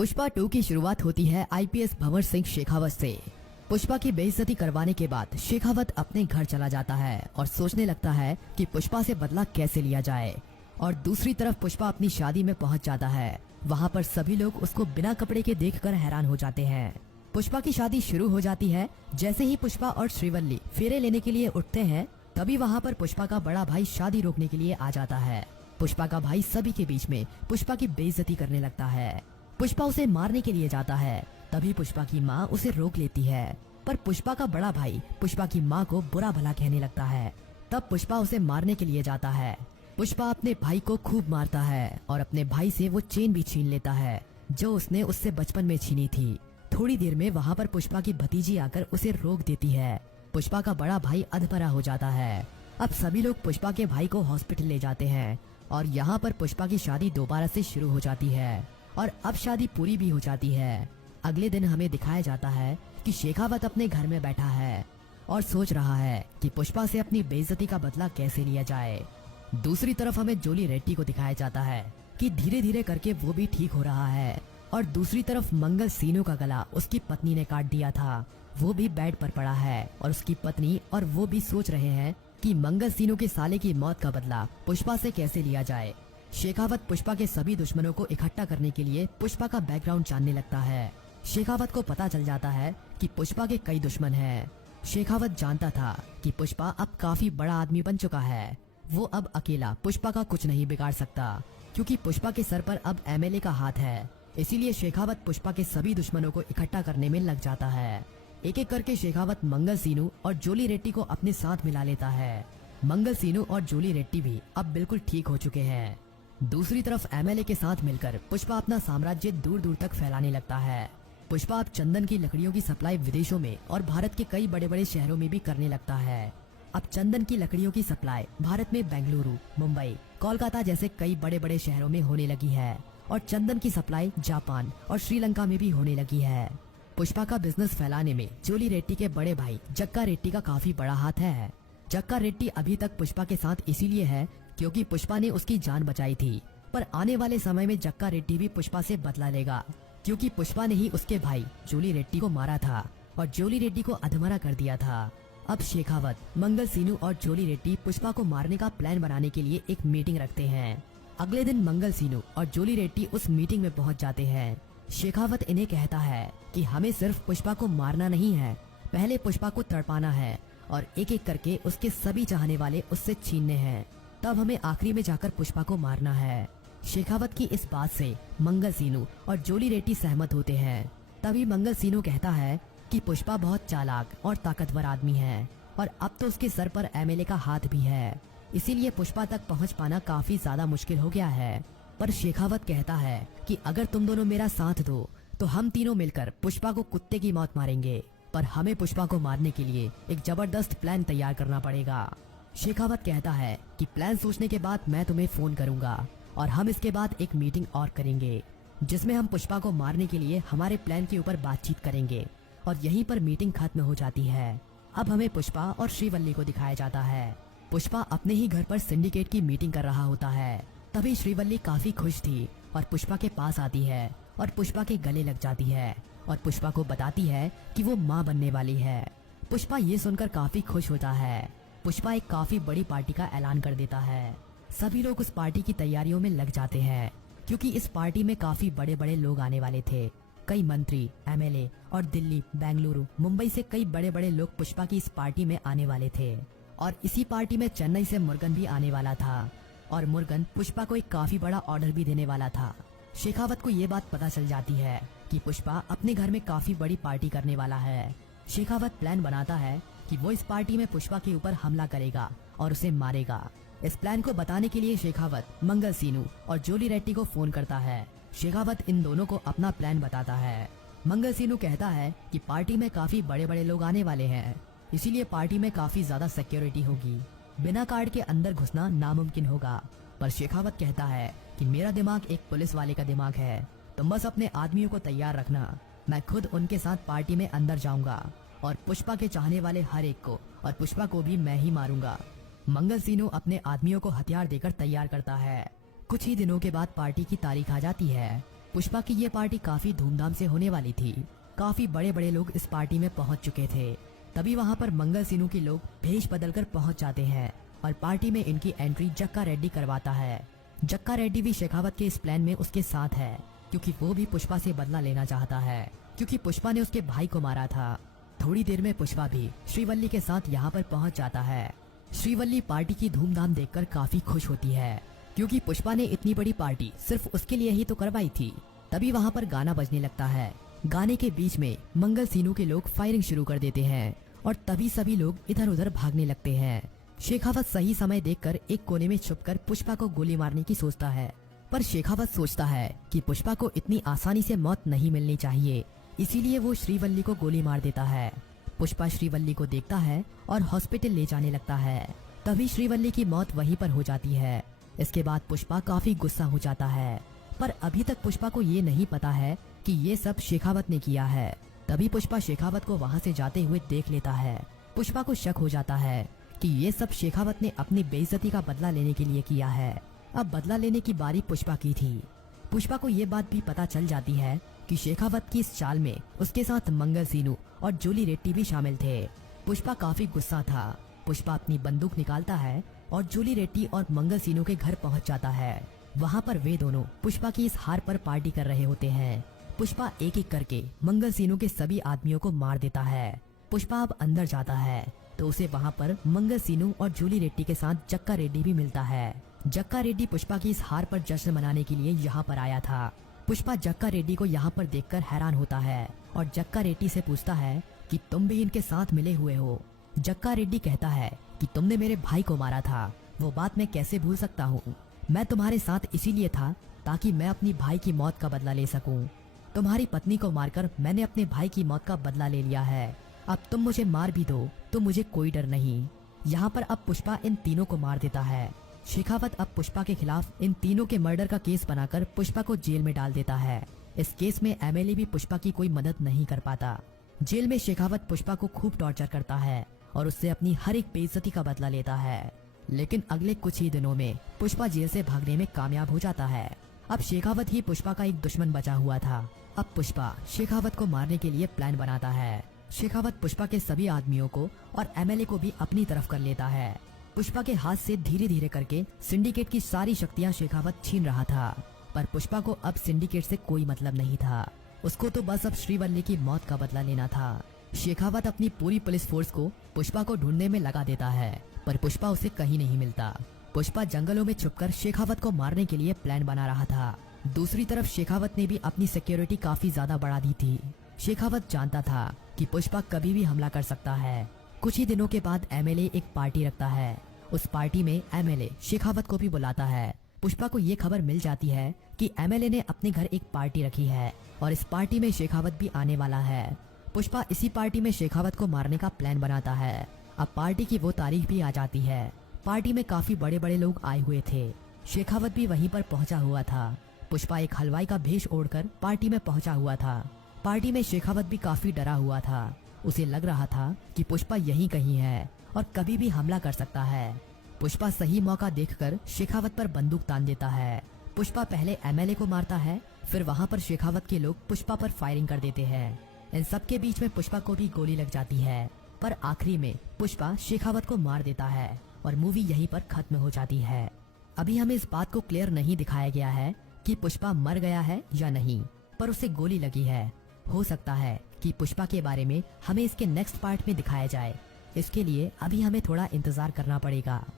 पुष्पा 2 की शुरुआत होती है आईपीएस भंवर सिंह शेखावत से। पुष्पा की बेइज्जती करवाने के बाद शेखावत अपने घर चला जाता है और सोचने लगता है कि पुष्पा से बदला कैसे लिया जाए। और दूसरी तरफ पुष्पा अपनी शादी में पहुंच जाता है। वहां पर सभी लोग उसको बिना कपड़े के देखकर हैरान हो जाते हैं। पुष्पा की शादी शुरू हो जाती है। जैसे ही पुष्पा और श्रीवल्ली फेरे लेने के लिए उठते हैं, तभी वहां पर पुष्पा का बड़ा भाई शादी रोकने के लिए आ जाता है। पुष्पा का भाई सभी के बीच में पुष्पा की बेइज्जती करने लगता है। पुष्पा उसे मारने के लिए जाता है, तभी पुष्पा की माँ उसे रोक लेती है। पर पुष्पा का बड़ा भाई पुष्पा की माँ को बुरा भला कहने लगता है। तब पुष्पा उसे मारने के लिए जाता है। पुष्पा अपने भाई को खूब मारता है और अपने भाई से वो चेन भी छीन लेता है जो उसने उससे बचपन में छीनी थी। थोड़ी देर में वहाँ पर पुष्पा की भतीजी आकर उसे रोक देती है। पुष्पा का बड़ा भाई अधमरा हो जाता है। अब सभी लोग पुष्पा के भाई को हॉस्पिटल ले जाते हैं और यहाँ पर पुष्पा की शादी दोबारा से शुरू हो जाती है और अब शादी पूरी भी हो जाती है। अगले दिन हमें दिखाया जाता है कि शेखावत अपने घर में बैठा है और सोच रहा है कि पुष्पा से अपनी बेइज्जती का बदला कैसे लिया जाए। दूसरी तरफ हमें जोली रेड्डी को दिखाया जाता है कि धीरे धीरे करके वो भी ठीक हो रहा है और दूसरी तरफ मंगल सीनू का गला उसकी पत्नी ने काट दिया था। वो भी बेड पर पड़ा है और उसकी पत्नी और वो भी सोच रहे हैं कि मंगल सीनू के साले की मौत का बदला पुष्पा से कैसे लिया जाए। शेखावत पुष्पा के सभी दुश्मनों को इकट्ठा करने के लिए पुष्पा का बैकग्राउंड जानने लगता है। शेखावत को पता चल जाता है कि पुष्पा के कई दुश्मन हैं। शेखावत जानता था कि पुष्पा अब काफी बड़ा आदमी बन चुका है। वो अब अकेला पुष्पा का कुछ नहीं बिगाड़ सकता, क्योंकि पुष्पा के सर पर अब एमएलए का हाथ है। इसीलिए शेखावत पुष्पा के सभी दुश्मनों को इकट्ठा करने में लग जाता है। एक एक करके शेखावत मंगल सीनू और जोली रेड्डी को अपने साथ मिला लेता है। मंगल सीनू और जोली रेड्डी भी अब बिल्कुल ठीक हो चुके हैं। दूसरी तरफ एमएलए के साथ मिलकर पुष्पा अपना साम्राज्य दूर दूर तक फैलाने लगता है। पुष्पा अब चंदन की लकड़ियों की सप्लाई विदेशों में और भारत के कई बड़े बड़े शहरों में भी करने लगता है। अब चंदन की लकड़ियों की सप्लाई भारत में बेंगलुरु, मुंबई, कोलकाता जैसे कई बड़े बड़े शहरों में होने लगी है और चंदन की सप्लाई जापान और श्रीलंका में भी होने लगी है। पुष्पा का बिजनेस फैलाने में जोली रेड्डी के बड़े भाई जक्का रेड्डी का काफी बड़ा हाथ है। जक्का रेड्डी अभी तक पुष्पा के साथ इसीलिए है क्योंकि पुष्पा ने उसकी जान बचाई थी, पर आने वाले समय में जक्का रेड्डी भी पुष्पा से बदला लेगा, क्योंकि पुष्पा ने ही उसके भाई जोली रेड्डी को मारा था और जोली रेड्डी को अधमरा कर दिया था। अब शेखावत, मंगल सीनू और जोली रेड्डी पुष्पा को मारने का प्लान बनाने के लिए एक मीटिंग रखते हैं। अगले दिन मंगल सीनू और जोली रेड्डी उस मीटिंग में पहुंच जाते हैं। शेखावत इन्हें कहता है कि हमें सिर्फ पुष्पा को मारना नहीं है, पहले पुष्पा को तड़पाना है और एक एक करके उसके सभी चाहने वाले उससे छीनने हैं, तब हमें आखिरी में जाकर पुष्पा को मारना है। शेखावत की इस बात से मंगल सीनू और जोली रेड्डी सहमत होते हैं। तभी मंगल सीनू कहता है कि पुष्पा बहुत चालाक और ताकतवर आदमी है और अब तो उसके सर पर एमएलए का हाथ भी है, इसीलिए पुष्पा तक पहुंच पाना काफी ज्यादा मुश्किल हो गया है। पर शेखावत कहता है कि अगर तुम दोनों मेरा साथ दो तो हम तीनों मिलकर पुष्पा को कुत्ते की मौत मारेंगे, पर हमें पुष्पा को मारने के लिए एक जबरदस्त प्लान तैयार करना पड़ेगा। शेखावत कहता है कि प्लान सोचने के बाद मैं तुम्हें फोन करूंगा और हम इसके बाद एक मीटिंग और करेंगे जिसमें हम पुष्पा को मारने के लिए हमारे प्लान के ऊपर बातचीत करेंगे। और यहीं पर मीटिंग खत्म हो जाती है। अब हमें पुष्पा और श्रीवल्ली को दिखाया जाता है। पुष्पा अपने ही घर पर सिंडिकेट की मीटिंग कर रहा होता है। तभी श्रीवल्ली काफी खुश थी और पुष्पा के पास आती है और पुष्पा के गले लग जाती है और पुष्पा को बताती है कि वो माँ बनने वाली है। पुष्पा ये सुनकर काफी खुश होता है। पुष्पा एक काफी बड़ी पार्टी का ऐलान कर देता है। सभी लोग उस पार्टी की तैयारियों में लग जाते हैं, क्योंकि इस पार्टी में काफी बड़े बड़े लोग आने वाले थे। कई मंत्री, एमएलए और दिल्ली, बेंगलुरु, मुंबई से कई बड़े बड़े लोग पुष्पा की इस पार्टी में आने वाले थे। और इसी पार्टी में चेन्नई से मुर्गन भी आने वाला था और मुर्गन पुष्पा को एक काफी बड़ा ऑर्डर भी देने वाला था। शेखावत को ये बात पता चल जाती है कि पुष्पा अपने घर में काफी बड़ी पार्टी करने वाला है। शेखावत प्लान बनाता है कि वो इस पार्टी में पुष्पा के ऊपर हमला करेगा और उसे मारेगा। इस प्लान को बताने के लिए शेखावत मंगल सीनू और जोली रेड्डी को फोन करता है। शेखावत इन दोनों को अपना प्लान बताता है। मंगल सीनू कहता है कि पार्टी में काफी बड़े बड़े लोग आने वाले हैं, इसीलिए पार्टी में काफी ज्यादा सिक्योरिटी होगी, बिना कार्ड के अंदर घुसना नामुमकिन होगा। पर शेखावत कहता है कि मेरा दिमाग एक पुलिस वाले का दिमाग है, तुम बस अपने आदमियों को तैयार रखना, मैं खुद उनके साथ पार्टी में अंदर जाऊंगा और पुष्पा के चाहने वाले हर एक को और पुष्पा को भी मैं ही मारूंगा। मंगल सीनू अपने आदमियों को हथियार देकर तैयार करता है। कुछ ही दिनों के बाद पार्टी की तारीख आ जाती है। पुष्पा की ये पार्टी काफी धूमधाम से होने वाली थी। काफी बड़े बड़े लोग इस पार्टी में पहुंच चुके थे। तभी वहां पर मंगल सीनू के लोग भेष बदलकर पहुंच जाते हैं और पार्टी में इनकी एंट्री जक्का रेड्डी करवाता है। जक्का रेड्डी भी शेखावत के इस प्लान में उसके साथ है, क्योंकि वो भी पुष्पा से बदला लेना चाहता है, क्योंकि पुष्पा ने उसके भाई को मारा था। थोड़ी देर में पुष्पा भी श्रीवल्ली के साथ यहाँ पर पहुँच जाता है। श्रीवल्ली पार्टी की धूमधाम देखकर काफी खुश होती है, क्योंकि पुष्पा ने इतनी बड़ी पार्टी सिर्फ उसके लिए ही तो करवाई थी। तभी वहाँ पर गाना बजने लगता है। गाने के बीच में मंगल सीनू के लोग फायरिंग शुरू कर देते हैं और तभी सभी लोग इधर उधर भागने लगते हैं। शेखावत सही समय देखकर एक कोने में छुपकर पुष्पा को गोली मारने की सोचता है, पर शेखावत सोचता है कि पुष्पा को इतनी आसानी से मौत नहीं मिलनी चाहिए, इसीलिए वो श्रीवल्ली को गोली मार देता है। पुष्पा श्रीवल्ली को देखता है और हॉस्पिटल ले जाने लगता है। तभी श्रीवल्ली की मौत वहीं पर हो जाती है। इसके बाद पुष्पा काफी गुस्सा हो जाता है, पर अभी तक पुष्पा को ये नहीं पता है कि ये सब शेखावत ने किया है। तभी पुष्पा शेखावत को वहाँ से जाते हुए देख लेता है। पुष्पा को शक हो जाता है कि ये सब शेखावत ने अपनी बेइज्जती का बदला लेने के लिए किया है। अब बदला लेने की बारी पुष्पा की थी। पुष्पा को ये बात भी पता चल जाती है कि शेखावत की इस चाल में उसके साथ मंगल सीनू और जूली रेड्डी भी शामिल थे। पुष्पा काफी गुस्सा था। पुष्पा अपनी बंदूक निकालता है और जूली रेड्डी और मंगल सीनू के घर पहुंच जाता है। वहां पर वे दोनों पुष्पा की इस हार पर पार्टी कर रहे होते हैं। पुष्पा एक एक करके मंगल सीनू के सभी आदमियों को मार देता है। पुष्पा अब अंदर जाता है तो उसे वहां पर मंगल सीनू और जूली रेड्डी के साथ जक्का रेड्डी भी मिलता है। जक्का रेड्डी पुष्पा की इस हार पर जश्न मनाने के लिए यहाँ पर आया था। पुष्पा जक्का रेड्डी को यहाँ पर देखकर हैरान होता है और जक्का रेड्डी से पूछता है कि तुम भी इनके साथ मिले हुए हो। जक्का रेड्डी कहता है कि तुमने मेरे भाई को मारा था, वो बात मैं कैसे भूल सकता हूँ। मैं तुम्हारे साथ इसीलिए था ताकि मैं अपनी भाई की मौत का बदला ले सकूं। तुम्हारी पत्नी को मारकर मैंने अपने भाई की मौत का बदला ले लिया है। अब तुम मुझे मार भी दो तो मुझे कोई डर नहीं। यहाँ पर अब पुष्पा इन तीनों को मार देता है। शेखावत अब पुष्पा के खिलाफ इन तीनों के मर्डर का केस बनाकर पुष्पा को जेल में डाल देता है। इस केस में एमएलए भी पुष्पा की कोई मदद नहीं कर पाता। जेल में शेखावत पुष्पा को खूब टॉर्चर करता है और उससे अपनी हर एक बेइज्जती का बदला लेता है। लेकिन अगले कुछ ही दिनों में पुष्पा जेल से भागने में कामयाब हो जाता है। अब शेखावत ही पुष्पा का एक दुश्मन बचा हुआ था। अब पुष्पा शेखावत को मारने के लिए प्लान बनाता है। शेखावत पुष्पा के सभी आदमियों को और एमएलए को भी अपनी तरफ कर लेता है। पुष्पा के हाथ से धीरे धीरे करके सिंडिकेट की सारी शक्तियां शेखावत छीन रहा था, पर पुष्पा को अब सिंडिकेट से कोई मतलब नहीं था। उसको तो बस अब श्रीवल्ली की मौत का बदला लेना था। शेखावत अपनी पूरी पुलिस फोर्स को पुष्पा को ढूंढने में लगा देता है, पर पुष्पा उसे कहीं नहीं मिलता। पुष्पा जंगलों में छुपकर शेखावत को मारने के लिए प्लान बना रहा था। दूसरी तरफ शेखावत ने भी अपनी सिक्योरिटी काफी ज्यादा बढ़ा दी थी। शेखावत जानता था कि पुष्पा कभी भी हमला कर सकता है। कुछ ही दिनों के बाद एमएलए एक पार्टी रखता है। उस पार्टी में एमएलए शेखावत को भी बुलाता है। पुष्पा को ये खबर मिल जाती है कि एमएलए ने अपने घर एक पार्टी रखी है और इस पार्टी में शेखावत भी आने वाला है। पुष्पा इसी पार्टी में शेखावत को मारने का प्लान बनाता है। अब पार्टी की वो तारीख भी आ जाती है। पार्टी में काफी बड़े बड़े लोग आए हुए थे। शेखावत भी वहीं पर पहुंचा हुआ था। पुष्पा एक हलवाई का भेष ओढ़कर पार्टी में पहुंचा हुआ था। पार्टी में शेखावत भी काफी डरा हुआ था। उसे लग रहा था कि पुष्पा यहीं कहीं है और कभी भी हमला कर सकता है। पुष्पा सही मौका देखकर शेखावत पर बंदूक तान देता है। पुष्पा पहले एमएलए को मारता है, फिर वहां पर शेखावत के लोग पुष्पा पर फायरिंग कर देते हैं। इन सबके बीच में पुष्पा को भी गोली लग जाती है, पर आखिरी में पुष्पा शेखावत को मार देता है और मूवी यहीं पर खत्म हो जाती है। अभी हमें इस बात को क्लियर नहीं दिखाया गया है कि पुष्पा मर गया है या नहीं, पर उसे गोली लगी है। हो सकता है कि पुष्पा के बारे में हमें इसके नेक्स्ट पार्ट में दिखाया जाए। इसके लिए अभी हमें थोड़ा इंतजार करना पड़ेगा।